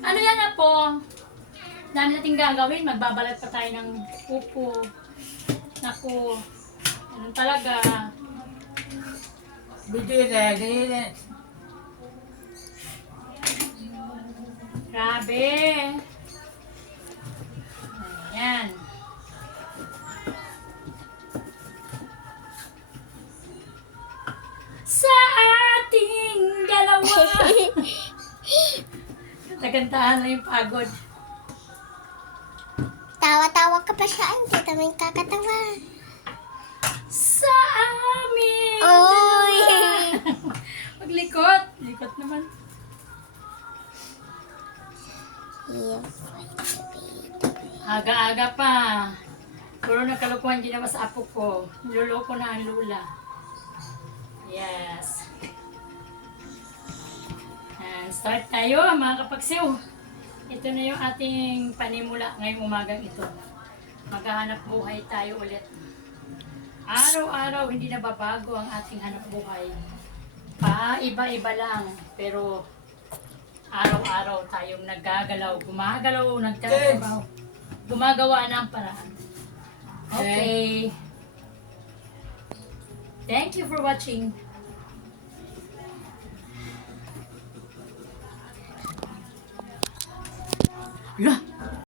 Ano yan na po? Dami nating gagawin. Magbabalat pa tayo ng upo. Naku. Ganun talaga. Bidire. Grabe. Ayan. Sa ating dalawa. Nagantahan na yung pagod. Tawa-tawa ka pa siya, hindi kami kakatawa. Sa amin. Oy! Maglikot. Likot naman. Yes. Aga-aga pa. Puro nagkalukuhan ginawa sa apo ko. Niloloko na ang lula. Yes. And start tayo mga kapagsiw. Ito na yung ating panimula ngayong umagang ito. Maghahanap buhay tayo ulit. Araw-araw hindi na babago ang ating hanap buhay. Iba-iba lang. Pero araw-araw tayong naggagalaw, nagtatrabaho. Gumagawa ng paraan. Okay. Thank you for watching. Lah,